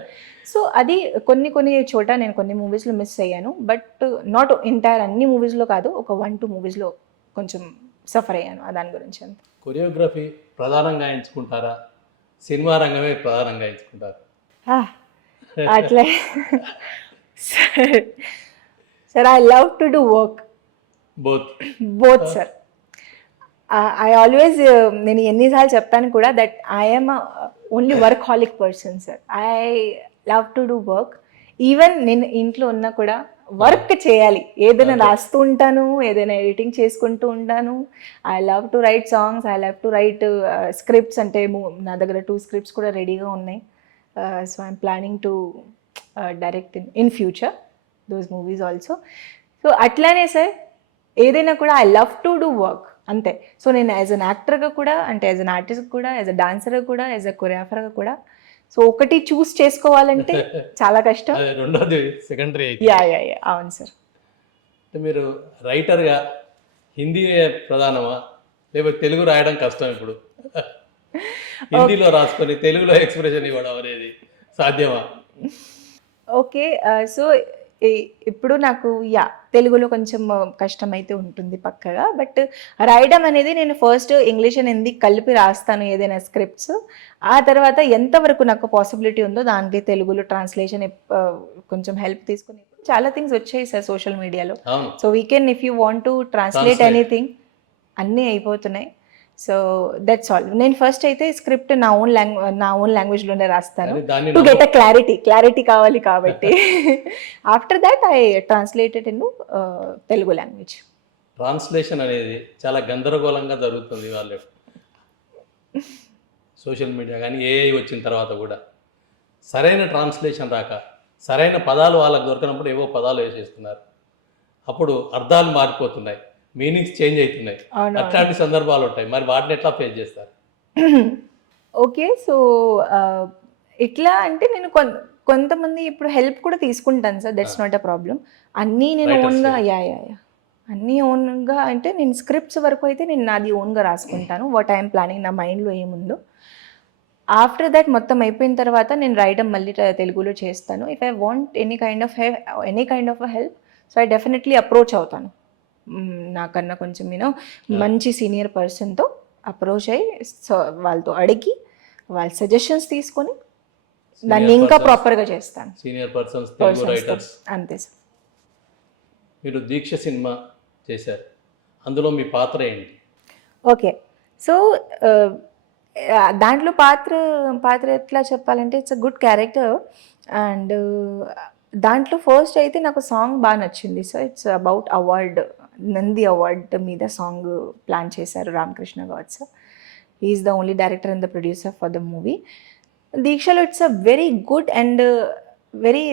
సో అది కొన్ని చోట నేను కొన్ని మూవీస్లో మిస్ అయ్యాను. బట్ నాట్ ఎంటైర్ అన్ని మూవీస్లో కాదు, ఒక 1-2 మూవీస్లో కొంచెం సఫర్ అయ్యాను దాని గురించి. అంత కొరియోగ్రఫీ ప్రధానంగా ఎంచుకుంటారా, సినిమా రంగమే ప్రధానంగా ఎంచుకుంటారా? అట్లే sir, I love to do work both sir. I always, నేను ఎన్నిసార్లు చెప్పాను కూడా that I'm only work హాలిక్ person sir. I love to do work. Even నేను ఇంట్లో ఉన్నా కూడా వర్క్ చేయాలి. ఏదైనా రాస్తూ ఉంటాను, ఏదైనా ఎడిటింగ్ చేసుకుంటూ ఉంటాను. I love to right songs, I love to right scripts. అంటే నా దగ్గర 2 స్క్రిప్ట్స్ కూడా రెడీగా ఉన్నాయి. So I'm planning to direct in future those movies also. So అట్లానే సార్, ఏదైనా కూడా I love to do work అంతే. సో నేను యాజ్ అన్ యాక్టర్గా కూడా, అంటే యాజ్ అన్ ఆర్టిస్ట్ కూడా, యాజ్ అ డాన్సర్గా కూడా, యాజ్ అ కొరియోగ్రాఫర్గా కూడా. సో ఒకటి చూస్ చేసుకోవాలంటే చాలా కష్టం. రెండోది సెకండరీ. యా అవును సార్. మీరు రైటర్గా హిందీ ప్రధానమా, లేకపోతే తెలుగు రాయడం కష్టం? ఇప్పుడు హిందీలో రాసుకొని తెలుగులో ఎక్స్ప్రెషన్ ఇవ్వడం అనేది సాధ్యమా? ఓకే, సో ఇప్పుడు నాకు తెలుగులో కొంచెం కష్టమైతే ఉంటుంది పక్కగా. బట్ రాయడం అనేది నేను ఫస్ట్ ఇంగ్లీష్ అండ్ హిందీ కలిపి రాస్తాను ఏదైనా స్క్రిప్ట్స్. ఆ తర్వాత ఎంతవరకు నాకు పాసిబిలిటీ ఉందో దానికి తెలుగులో ట్రాన్స్లేషన్ కొంచెం హెల్ప్ తీసుకుని చాలా థింగ్స్ వచ్చాయి సార్ సోషల్ మీడియాలో. So we can, if you want to translate anything, అన్నీ అయిపోతున్నాయి. So that's all. నేను ఫస్ట్ అయితే స్క్రిప్ట్ నా ఓన్ లాంగ్వేజ్లోనే రాస్తాను టు గెట్ అ క్లారిటీ కావాలి కాబట్టి. After that I translated in Telugu language. Translation అనేది చాలా గందరగోళంగా జరుగుతుంది వాళ్ళు సోషల్ మీడియా కానీ ఏఐ వచ్చిన తర్వాత కూడా. సరైన ట్రాన్స్లేషన్ రాక సరైన పదాలు వాళ్ళకి దొరకనప్పుడు ఏవో పదాలు వేసేస్తున్నారు. అప్పుడు అర్థాలు మారిపోతున్నాయి, మీనింగ్స్ చేంజ్ అవుతున్నాయి. అవును. అట్లాంటి సందర్భాలు ఉంటాయి. మరి వాటిని ఎట్లా ఫేస్ చేస్తారు? ఓకే. సో, ఎట్లా అంటే నేను కొంతమంది ఇప్పుడు హెల్ప్ కూడా తీసుకుంటాను sir. That's not a problem. అన్నీ నేను Writers ఓన్గా help. యా అన్నీ ఓన్గా అంటే నేను స్క్రిప్ట్స్ వరకు అయితే నేను నాది ఓన్గా రాసుకుంటాను. వాట్ ఐఎమ్ ప్లానింగ్, నా మైండ్లో ఏముందో. ఆఫ్టర్ దట్ మొత్తం అయిపోయిన తర్వాత నేను రాయడం మళ్ళీ తెలుగులో చేస్తాను. If I want any kind of help, so I definitely approach అవుతాను. నాకన్నా కొంచెం మంచి సీనియర్ పర్సన్తో అప్రోచ్ అయ్యి, సో వాళ్ళతో అడిగి వాళ్ళ సజెషన్స్ తీసుకొని దాన్ని ఇంకా ప్రాపర్గా చేస్తాను. Senior persons, Telugu writers. అంతే సార్. మీరు దీక్ష సినిమా చేశారు, అందులో మీ పాత్ర ఏంటి? ఓకే. సో దాంట్లో పాత్ర ఎట్లా చెప్పాలంటే it's a good character. And దాంట్లో ఫస్ట్ అయితే నాకు సాంగ్ బాగా నచ్చింది. So it's about award, Nandi award మీద సాంగ్ ప్లాన్ చేశారు Ramakrishna Goud sir. Is the only director and the producer for the movie. దీక్షలో it's a very good and very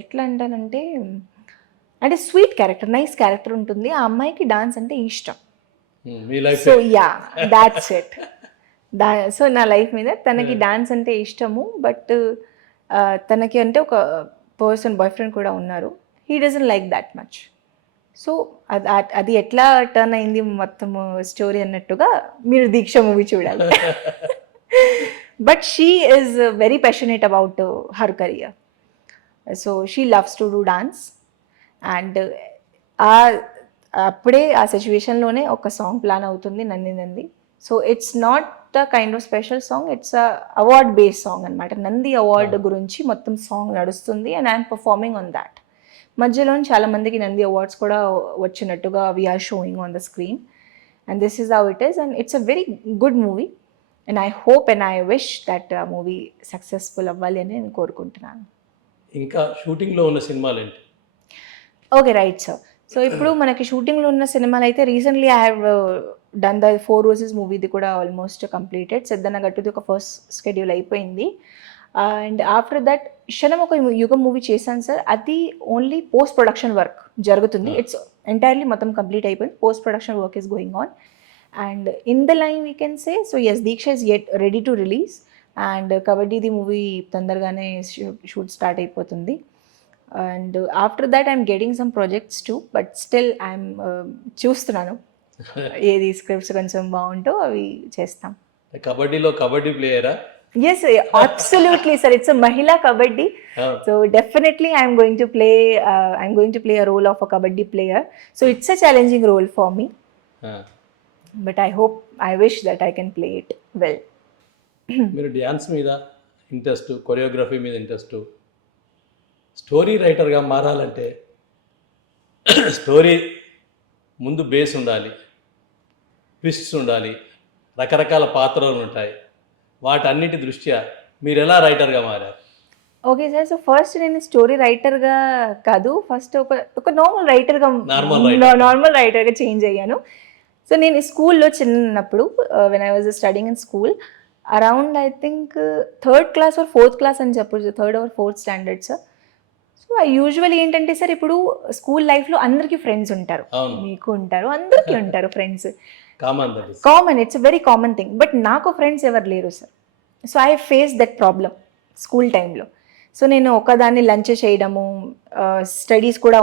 ఎట్లా అంటానంటే అంటే స్వీట్ క్యారెక్టర్, నైస్ క్యారెక్టర్ ఉంటుంది. ఆ అమ్మాయికి డాన్స్ అంటే ఇష్టం. మీ life so yeah, that's it. So నా లైఫ్ మీద తనకి డాన్స్ అంటే ఇష్టము. బట్ తనకి అంటే ఒక బాయ్ ఫ్రెండ్ కూడా ఉన్నారు. He doesn't like that much. So అది ఎట్లా టర్న్ అయింది మొత్తం స్టోరీ అన్నట్టుగా మీరు దీక్ష మూవీ చూడాలి. But she is very passionate about her career. So she loves to do dance. And అప్పుడే ఆ సిచ్యువేషన్లోనే ఒక సాంగ్ ప్లాన్ అవుతుంది, Nandi Nandi. So it's not the kind of special song, it's award based song అనమాట. Nandi award గురించి మొత్తం song నడుస్తుంది and I'm performing on that. మధ్యలో చాలా మందికి నంది అవార్డ్స్ కూడా వచ్చినట్టుగా we're showing on the screen. And this is how it is. And it's a very good movie. And I hope and I wish that movie successful అవ్వాలి అని నేను కోరుకుంటున్నాను. ఇంకా షూటింగ్లో ఉన్న సినిమాలు ఏంటి? Okay, right sir. సో ఇప్పుడు మనకి షూటింగ్లో ఉన్న సినిమాలు అయితే recently I have done the 4 Roses మూవీది కూడా ఆల్మోస్ట్ కంప్లీటెడ్. సిద్ధన్న గట్టుది ఒక ఫస్ట్ స్కెడ్యూల్ అయిపోయింది. And after that Kshanam Oka Yugam movie చేశాను సార్. అది ఓన్లీ పోస్ట్ ప్రొడక్షన్ వర్క్ జరుగుతుంది. ఇట్స్ ఎంటైర్లీ మొత్తం కంప్లీట్ అయిపోయింది. Post production work is going on. And in the line we can say, so yes, Deeksha is yet ready to release. And కబడ్డీది movie తొందరగానే shoot start అయిపోతుంది. And after that I'm getting some projects two, but still I'm చూస్తున్నాను ఏది scripts కొంచెం బాగుంటో అవి చేస్తాం. కబడ్డీలో kabaddi ప్లేయరా? Yes, absolutely, sir. It's a Mahila Kabaddi. So definitely I'm going to play a role of a Kabaddi player. So it's a challenging role for me. But I wish that I can play it well. మీరు dance మీద interest, choreography మీద interest, story రైటర్గా మారాలంటే story ముందు base ఉండాలి, twists ఉండాలి, రకరకాల పాత్రలు ఉంటాయి. వాటన్నిటి దృష్ట్యా మీరు ఎలా రైటర్గా మారారు? Okay sir. సో ఫస్ట్ నేను స్టోరీ రైటర్గా కాదు, ఫస్ట్ ఒక నార్మల్ రైటర్గా చేంజ్ అయ్యాను. సో నేను స్కూల్లో చిన్నప్పుడు when I was studying in school around I think 3rd class or 4th class అని చెప్పొచ్చు, 3rd or 4th standard sir. So usually ఏంటంటే సార్, ఇప్పుడు స్కూల్ లైఫ్లో అందరికీ ఫ్రెండ్స్ ఉంటారు, మీకు ఉంటారు, అందరికీ ఉంటారు friends, common, it's a very common thing. But నాకు ఫ్రెండ్స్ ఎవరు లేరు sir. So I face that problem school టైంలో. సో నేను ఒకదాన్ని లంచ్ చేయడము, స్టడీస్ కూడా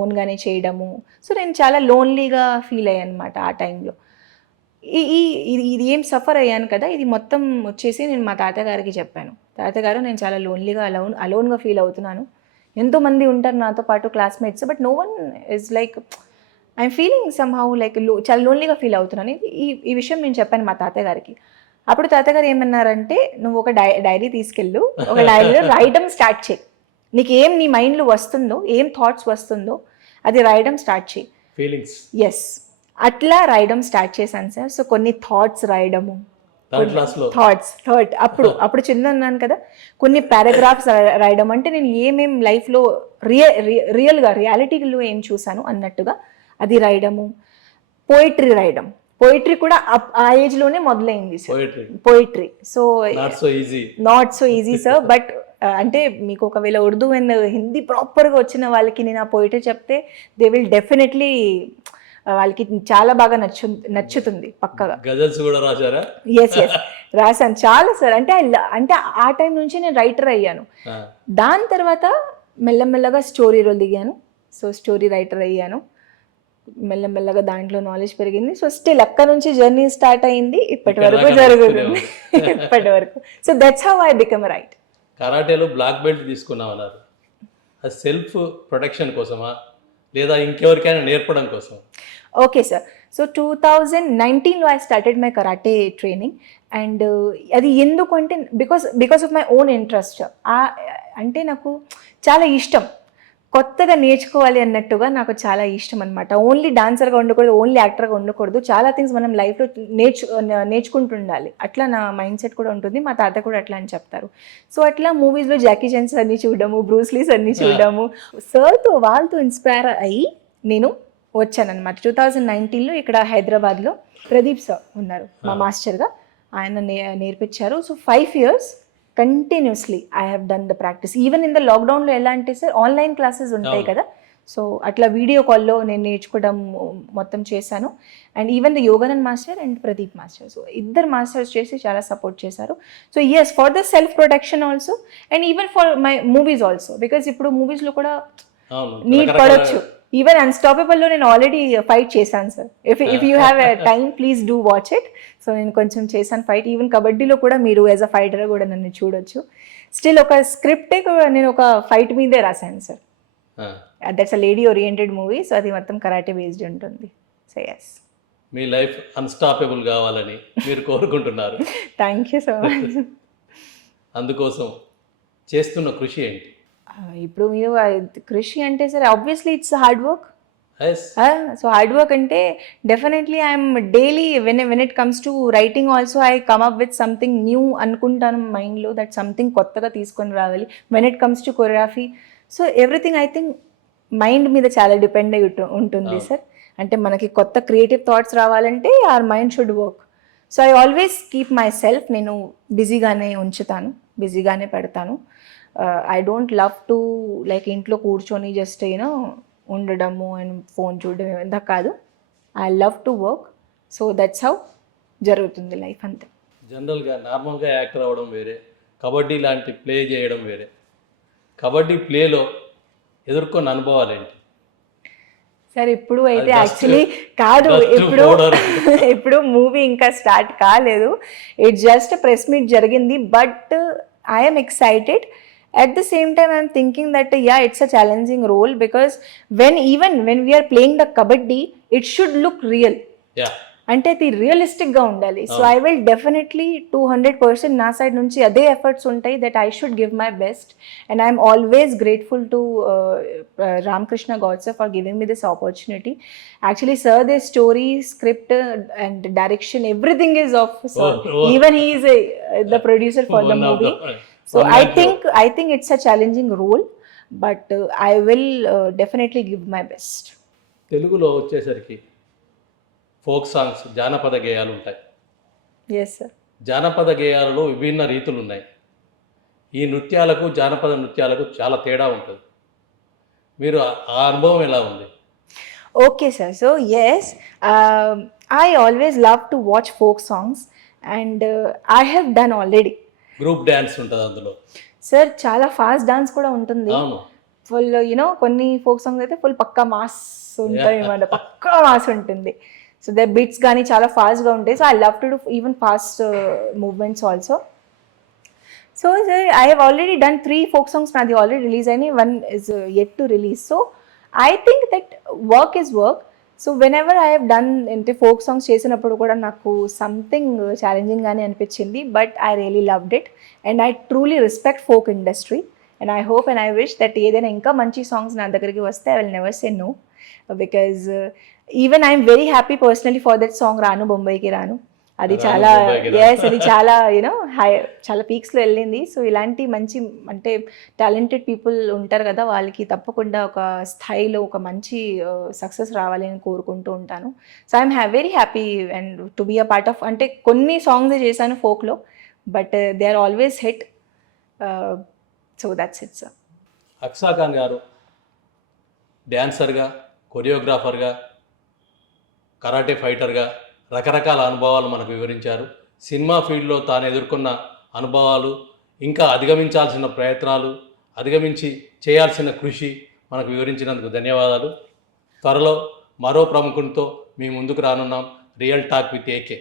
ఓన్గానే చేయడము. సో నేను చాలా లోన్లీగా ఫీల్ అయ్యాను అనమాట ఆ టైంలో. ఇది ఏం సఫర్ అయ్యాను కదా, ఇది మొత్తం వచ్చేసి నేను మా తాతగారికి చెప్పాను. తాతగారు, నేను చాలా లోన్లీగా అలోన్గా ఫీల్ అవుతున్నాను. ఎంతోమంది ఉంటారు నాతో పాటు classmates, but no one is like, I'm feeling somehow like చాలా లోన్లీగా ఫీల్ అవుతున్నాను. ఈ విషయం నేను చెప్పాను మా తాతగారికి. అప్పుడు తాతగారు ఏమన్నారంటే, నువ్వు ఒక డైరీ తీసుకెళ్ళు, ఒక డైరీలో రాయడం స్టార్ట్ చేయి. నీకు ఏం నీ మైండ్లో వస్తుందో, ఏం థాట్స్ వస్తుందో అది రాయడం స్టార్ట్ చేయి. ఫీలింగ్స్. ఎస్, అట్లా రాయడం స్టార్ట్ చేశాను సార్. సో కొన్ని థాట్స్ రాయడము, అప్పుడు చిన్న ఉన్నాను కదా, కొన్ని పారాగ్రాఫ్స్ రాయడం. అంటే నేను ఏమేం లైఫ్లో రియల్గా రియాలిటీలో ఏం చూసాను అన్నట్టుగా అది రాయడము. పోయిటరీ రాయడం, పోయిటరీ కూడా ఆ ఏజ్లోనే మొదలైంది sir. Poetry so not so easy sir, but అంటే మీకు ఒకవేళ ఉర్దూ అండ్ హిందీ ప్రాపర్గా వచ్చిన వాళ్ళకి నేను ఆ పోయిటరీ చెప్తే దే విల్ డెఫినెట్లీ వాళ్ళకి చాలా బాగా నచ్చుతుంది పక్కగా. గజల్స్ కూడా రాశారా? ఎస్ రాశాను చాలా సార్. అంటే అంటే ఆ టైం నుంచి నేను రైటర్ అయ్యాను. దాని తర్వాత మెల్లమెల్లగా స్టోరీ రోల్ దిగాను. సో స్టోరీ రైటర్ అయ్యాను. మెల్లమెల్లగా దాంట్లో నాలెడ్జ్ పెరిగింది. సో స్టిల్ అక్కడ నుంచి జర్నీ స్టార్ట్ అయింది, ఇప్పటి వరకు జరుగుతుంది ఇప్పటి వరకు. So that's how I become right. కరాటేలో బ్లాక్ బెల్ట్ తీసుకున్నామన్నారు, అది సెల్ఫ్ ప్రొటెక్షన్ కోసమా లేదా ఇంకెవరికైనా నేర్పడం కోసం? Okay sir. సో 2019లో I started my karate training. And అది ఎందుకు అంటే because of my own interest. అంటే నాకు చాలా ఇష్టం కొత్తగా నేర్చుకోవాలి అన్నట్టుగా, నాకు చాలా ఇష్టం అనమాట. ఓన్లీ డాన్సర్గా ఉండకూడదు, ఓన్లీ యాక్టర్గా ఉండకూడదు, చాలా థింగ్స్ మనం లైఫ్లో నేర్చుకుంటుండాలి. అట్లా నా మైండ్ సెట్ కూడా ఉంటుంది. మా తాత కూడా అట్లా అని చెప్తారు. సో అట్లా మూవీస్లో జాకీ చాన్స్ అన్నీ చూడడము, బ్రూస్లీస్ అన్నీ చూడడము, సార్తో వాళ్ళతో ఇన్స్పైర్ అయ్యి నేను వచ్చానమాట. 2019లో ఇక్కడ హైదరాబాద్లో ప్రదీప్ సార్ ఉన్నారు మా మాస్టర్గా, ఆయన నేర్పించారు. So 5 years continuously I have done the practice. Even in the లాక్డౌన్లో ఎలా అంటే సార్ ఆన్లైన్ క్లాసెస్ ఉంటాయి కదా, సో అట్లా వీడియో కాల్లో నేను నేర్చుకోవడం మొత్తం చేశాను. And even the Yoganand master and Pradeep master, so ఇద్దరు మాస్టర్స్ చేసి చాలా సపోర్ట్ చేశారు. So yes, for the self protection also and even for my movies also, because ఇప్పుడు మూవీస్లో కూడా నీడ్ పడవచ్చు. ఈవెన్ అన్స్టాపబుల్లో నేను ఆల్రెడీ ఫైట్ చేశాను sir. If you have a time please do watch it. So నేను కొంచెం చేశాను ఫైట్. ఈవెన్ కబడ్డీలో కూడా మీరు యాజ్ అ ఫైటర్ కూడా నన్ను చూడొచ్చు. స్టిల్ ఒక స్క్రిప్టే నేను ఒక ఫైట్ మీదే రాశాను sir. That's a lady oriented movie. So అది మొత్తం కరాటే బేస్డ్ ఉంటుంది. సో ఎస్, మీ లైఫ్ అన్స్టాపబుల్ కావాలని మీరు కోరుకుంటున్నారు. Thank you so much. అందుకోసం చేస్తున్న కృషి ఏంటి? ఇప్పుడు మీరు కృషి అంటే sir obviously it's hard work. Yes. So hard work అంటే definitely I'm daily when it comes to writing also I come up with something new అనుకుంటాను మైండ్లో, దట్ సంథింగ్ కొత్తగా తీసుకొని రావాలి. When it comes to choreography, so everything I think mind మీద చాలా depend అయి ఉంటుంది సార్. అంటే మనకి కొత్త క్రియేటివ్ థాట్స్ రావాలంటే our mind should work. So I always keep myself, నేను బిజీగానే ఉంచుతాను, బిజీగానే పెడతాను. I don't love to like ఇంట్లో కూర్చొని జస్ట్ యూనో ఉండడము అండ్ ఫోన్ చూడడం ఇదంతా కాదు. I love to work. So that's how జరుగుతుంది లైఫ్ అంతే. జనరల్గా నార్మల్గా యాక్టర్ అవ్వడం వేరే, కబడ్డీ లాంటి ప్లే చేయడం వేరే. కబడ్డీ ప్లేలో ఎదుర్కొన్న అనుభవాలు ఏంటి సార్? ఇప్పుడు అయితే యాక్చువల్లీ కాదు, ఇప్పుడు మూవీ ఇంకా స్టార్ట్ కాలేదు. ఇట్స్ జస్ట్ ప్రెస్ మీట్ జరిగింది. But I'm excited. At the same time, I'm thinking that yeah, it's a challenging role because when we are playing the kabaddi, it should look real. Yeah. అంటే అది రియలిస్టిక్గా ఉండాలి. So I will definitely 200% నా side నుంచి అదే efforts ఉంటాయి that I should give my best. And I'm always grateful to Ramakrishna Godse for giving me this opportunity. Actually sir they story, script and direction, everything is of sir. Even he is the producer for the movie. So I think it's a challenging role, but I will definitely give my best. తెలుగులో వచ్చేసరికి folk songs, జానపద గేయాలు ఉంటాయి. Yes sir. జానపద గేయాలలో విభిన్న రీతులు ఉన్నాయి. ఈ నృత్యాలకు జానపద నృత్యాలకు చాలా తేడా ఉంటుంది. మీరు ఆ అనుభవం ఎలా ఉంది? Okay sir. So yes, I always love to watch folk songs and I have done already. Group dance ఉంటుంది అందులో సార్, చాలా ఫాస్ట్ డాన్స్ కూడా ఉంటుంది. అవును. ఫుల్ యూనో కొన్ని ఫోక్ సాంగ్స్ అయితే ఫుల్ పక్కా మాస్ ఉంటాయి అన్నమాట, పక్కా మాస్ ఉంటుంది. సో ద బిట్స్ కానీ చాలా ఫాస్ట్గా ఉంటాయి. So I love to do even fast movements also. So I have already done 3 folk songs నాది ఆల్రెడీ రిలీజ్ అయినాయి, 1 is yet to release. So I think that work is work. So when ever I have done అంటే folk songs చేసినప్పుడు కూడా నాకు something ఛాలెంజింగ్గానే అనిపించింది. But I really loved it and I truly respect folk industry and I hope and I wish that ఏదైనా ఇంకా మంచి songs నా దగ్గరికి వస్తే I will never say no. Because even I'm very happy personally for that song రాను బొంబాయికి రాను. అది చాలా అది చాలా యూనో చాలా పీక్స్లో వెళ్ళింది. సో ఇలాంటి మంచి అంటే టాలెంటెడ్ పీపుల్ ఉంటారు కదా, వాళ్ళకి తప్పకుండా ఒక స్థాయిలో ఒక మంచి సక్సెస్ రావాలి అని కోరుకుంటూ ఉంటాను. So I'm very happy and to be a part of, అంటే కొన్ని సాంగ్స్ చేశాను ఫోక్లో, but they are always hit. So that's it sir. Aqsa Khan గారు డ్యాన్సర్గా, కొరియోగ్రాఫర్గా, కరాటే ఫైటర్గా రకరకాల అనుభవాలు మనకు వివరించారు. సినిమా ఫీల్డ్లో తాను ఎదుర్కొన్న అనుభవాలు, ఇంకా అధిగమించాల్సిన ప్రయత్నాలు, అధిగమించి చేయాల్సిన కృషి మనకు వివరించినందుకు ధన్యవాదాలు. త్వరలో మరో ప్రముఖునితో మీ ముందుకు రానున్నాం. Real talk with AK.